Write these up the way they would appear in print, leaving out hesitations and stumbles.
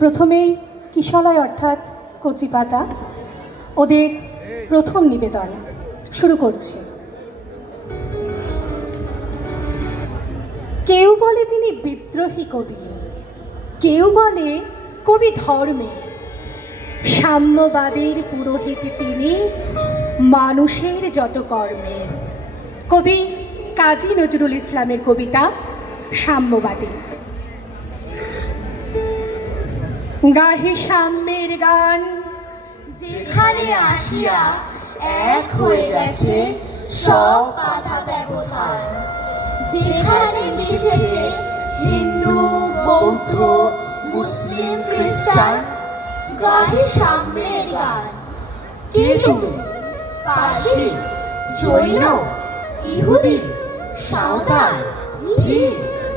প্রথমেই কিশলয় অর্থাৎ কচিপাতা ওদের প্রথম নিবেদন শুরু করছি। কেউ বলে তিনি বিদ্রোহী কবি, কেউ বলে কবি ধর্মে, সাম্যবাদের পুরোহিত তিনি মানুষের যত কর্মে। কবি কাজী নজরুল ইসলামের কবিতা সাম্যবাদী। গাহে সাম্যের গান, যেখানে আসিয়া এক হয়ে গেছে সব বাধা ব্যবধান, যেখানে মিশেছে হিন্দু, বৌদ্ধ, মুসলিম, খ্রিস্টান, গাহে সাম্যের গান। কে তুমি? পাশি, জৈন, ইহুদি, সাঁওতাল, ভিল,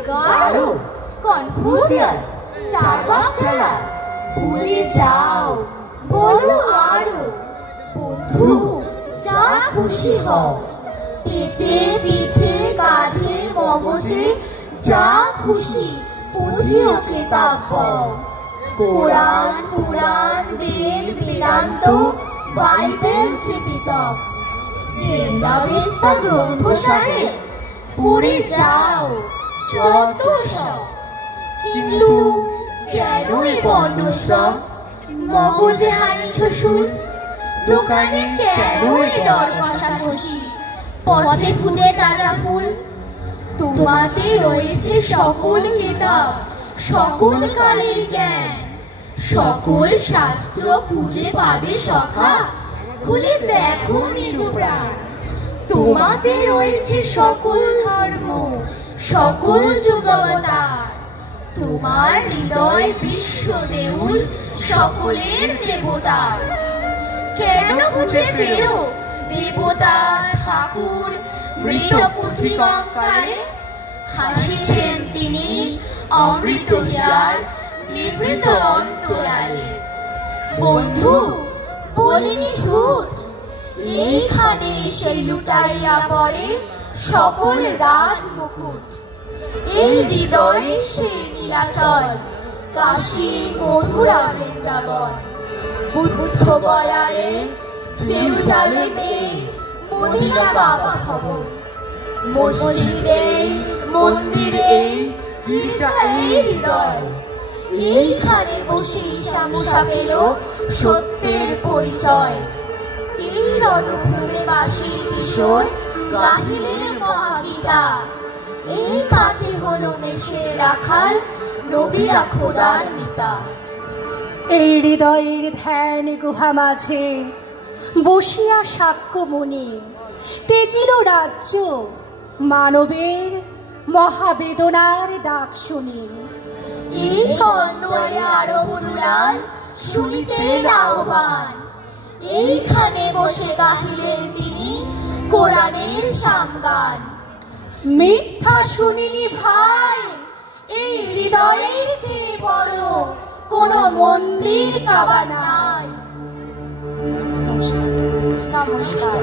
গারো, কনফুসিয়াস, চার্বাক ছাড়া ভুলে যাও, বলো আরো বন্ধু যা খুশি হও। পেটে পিঠে কাঁধে মগজে যা খুশি পড়িও কেতাব বও। কোরআন, পুরাণ, বেদ, বেদান্ত, বাইবেল, ত্রিপিটক, জিন্দাবেস্তা গ্রন্থ সারে পড়ে যাও যত সব। কিন্তু কেন এ বন্ডশ্রম? মগজে হানিছ সুর, দোকানে কেন এ দর কষাকষি? পথে ফুটে তাজা ফুল, তোমাতে রয়েছে সকল কেতাব, সকল কালের জ্ঞান, সকল শাস্ত্র খুঁজে পাবে সখা, খুলে দেখো নিজ প্রাণ। তোমাতে রয়েছে সকল ধর্ম, সকল যুগাবতার, তোমার হৃদয় বিশ্ব দেউল, সকলের দেবতার। কেন খুঁজে ফেরো দেবতা ঠাকুর মৃত পুঁথি কঙ্কালে? হাসিছেন তিনি অমৃত হিয়ার নিভৃত অন্তরালে। বন্ধু বলিনি ঝুট, এইখানে সেই লুটাইয়া পড়ে সকল রাজ মুকুট। এই হৃদয়ে সেই নীলাচল, কাশী মথুরা বৃন্দাবন, বুদ্ধ গয়ায় জেরুজালেমে মদিনা কাবা ভবন। মসজিদে মন্দিরে গির্জায় হৃদয়, এইখানে বসে ঈশা পেল সত্যের পরিচয়। এই রণভূমে বাসী কিশোর গাহিলে মহাগীতা, এই কাঠে হলো মেষের রাখাল, নবীরা খোদার মিতা। এই হৃদয়ের ধ্যান গুহা মাঝে বসিয়া সাক্ষ্যমণি তেজিল রাজ্য, মানবের মহাবেদনার ডাক শুনি। এই কন্দরে আরো দুলাল শুনিতেন আহ্বান, এইখানে বসে গাহিলেন তিনি কোরআনের সামগান। মিথ্যা শুনিনি ভাই, এই হৃদয়ের চেয়ে বড় কোন মন্দির কাবা নাই। নমস্কার।